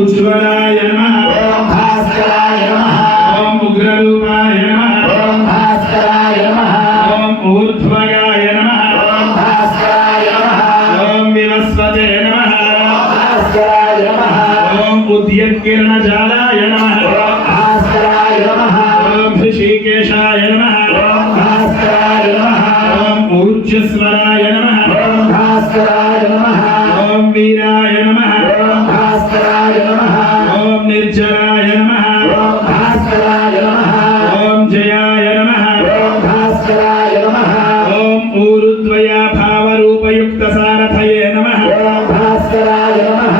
उज्ज्वलाय नमः ओम भास्कराय नमः ओम उग्ररूपाय नमः ओम भास्कराय नमः ओम ऊर्ध्वगाय नमः ओम भास्कराय नमः ओम विवस्वते नमः भास्कराय नमः ओम उद्यत्किरणजालाय नमः ओम भास्कराय नमः ओम ऋषिकेशाय नमः ओम भास्कराय नमः ओम ऊर्जस्वराय नमः ओम भास्कराय नमः ओम वीराय नमः ओम भास्कराय नमः ओम निर्जराय नमः ओम भास्कराय नमः ओम जयाय नमः ओम भास्कराय नमः ओम ऊरुद्वया भावरूपयुक्तसारथये नमः ओम भास्कराय नमः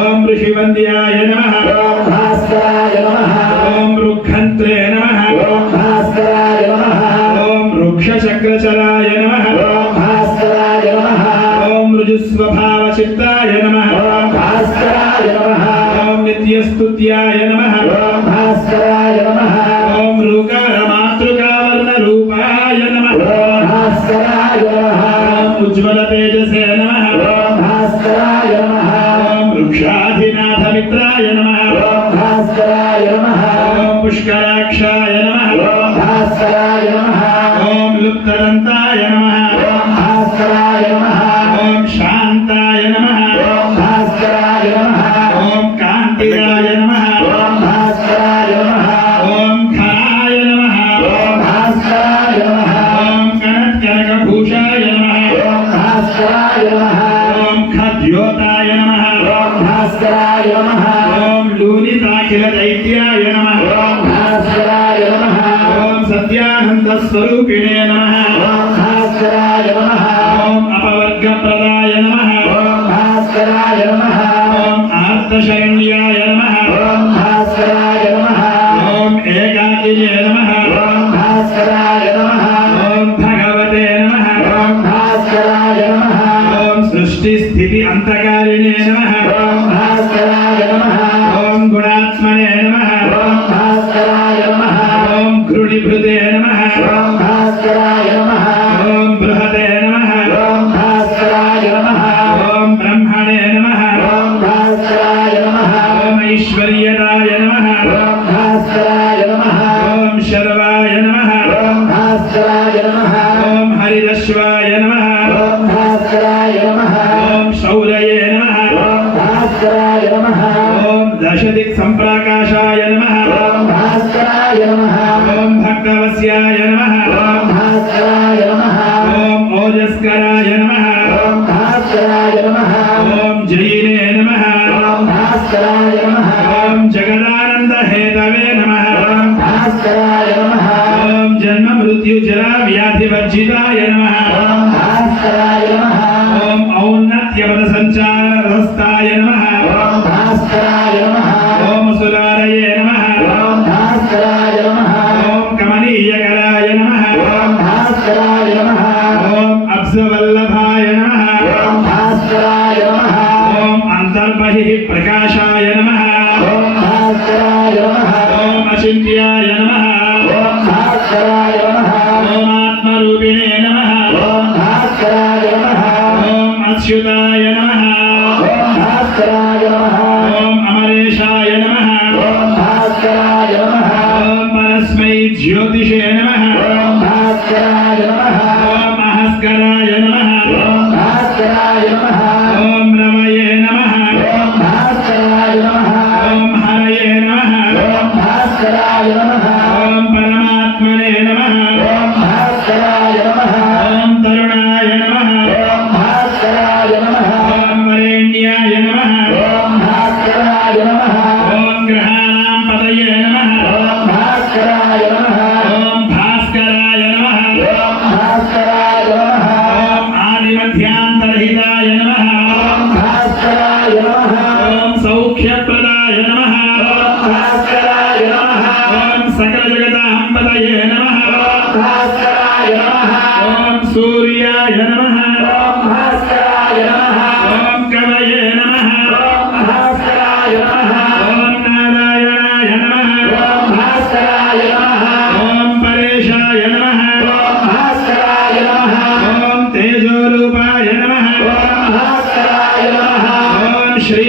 ओम ऋषिवन्द्याय नमः ओम भास्कराय नमः ओम रुक्षन्त्रे नमः ओम भास्कराय नमः ओम वृक्षचक्रचराय नमः ओम भास्कराय नमः ओम ऋजुस्वभावचित्ताय नमः ओम भास्कराय नमः ओम नित्यस्तुत्याय नमः ओम भास्कराय नमः ओम ऋकारमातृकावर्णरूपाय नमः ओम भास्कराय नमः ओम उज्ज्वलतेजसे नमः ओम भास्कराय नमः ओम वृक्षाधिनाथमित्राय नमः ओम भास्कराय नमः ओम पुष्कराक्षाय नमः ओम भास्कराय नमः ओम लुप्तदन्ताय नमः ओम भास्कराय नमः ओम शान्ताय नमः ओम भास्कराय नमः ओम कान्तिकाय नमः ओम भास्कराय नमः ओम खराय नमः ओम भास्कराय नमः ओम कनत्कनकभूषाय नमः ओम भास्कराय नमः ओम खद्योताय नमः ओम भास्कराय नमः ओम लूनिताखिलदैत्याय नमः ओम भास्कराय नमः ओम सत्यानन्दस्वरूपिणे नमः ओम भास्कराय नमः ओम अपवर्गप्रदाय नमः ओम भास्कराय नमः ओम आर्तशरण्याय नमः ओम भास्कराय नमः ओम एकाकिने नमः ओम भास्कराय नमः ओम भगवते नमः ओम भास्कराय नमः ओम सृष्टिस्थिति अंतकारिणे नमः ओम भास्कराय नमः ओम गुणात्मने नमः ओम भास्कराय नमः ओम घृणिभृते नमः ओम भास्कराय नमः ओम बृहते नमः ओम भास्कराय नमः ओम ब्रह्मणे नमः ओम भास्कराय नमः ओम ऐश्वर्यदाय नमः ओम भास्कराय नमः ओम शर्वाय नमः ओम भास्कराय नमः ओम हरिदश्वाय नमः ओम भास्कराय नमः ओम शौर्ये नमः ओम भास्कराय नमः ओम दशदिक्सम्प्राकाशाय नमः ओम भास्कराय नमः ओम भक्तवस्याय नमः ओम भास्कराय नमः ओम ओजस्कराय नमः ओम भास्कराय नमः ओम जयिने नमः ओम भास्कराय नमः ओम जगदानन्दहेतवे नमः ओम भास्कराय नमः ओम जन्म मृत्यु जरा व्याधिवर्जिताय नमः ओम भास्कराय नमः ओम औन्नत्यपदसञ्चारस्थाय नमः ओम भास्कराय नमः ओम सुरारये नमः ओम भास्कराय नमः ओम कमनीयकराय नमः ओम भास्कराय नमः ओम अब्जवल्लभाय नमः ओम भास्कराय नमः ओम अंतर्बहिः प्रकाशाय नमः ओम भास्कराय नमः ओम अचिन्त्याय नमः ओम भास्कराय नमः ओम आत्मरूपिणे नमः ओम भास्कराय नमः ओम अच्युताय नमः ओम भास्कराय नमः ओम अमरेशाय नमः ओम भास्कराय नमः ओम परस्मै ज्योतिषे नमः ओम भास्कराय नमः ओम अहस्कराय नमः ओम भास्कराय नमः ओम रमये नमः ओम भास्कराय नमः ओम हरये नमः ओम भास्कराय नमः ओम परमात्मने नमः ओम भास्कराय नमः ओम तरुणाय नमः ओम भास्कराय नमः ओम वरेण्याय नमः ओम भास्कराय नमः ओम ग्रहाणां पतये नमः ओम भास्कराय नमः ओम भास्कराय नमः ओम भास्कराय नमः ओम आदिमध्यान्तरहिताय नमः ओम भास्कराय नमः ओम सौख्यप्रदाय नमः ओम भास्कराय नमः ओम सकलजगतां पतये नमः ओम भास्कराय नमः ओम सूर्याय नमः ओम भास्कराय नमः ओम कवये नमः ओम भास्कराय नमः ओम नारायणाय नमः ओम भास्कराय नमः ओम परेशाय नमः ओम भास्कराय नमः ओम तेजोरूपाय नमः ओम भास्कराय नमः ओम श्री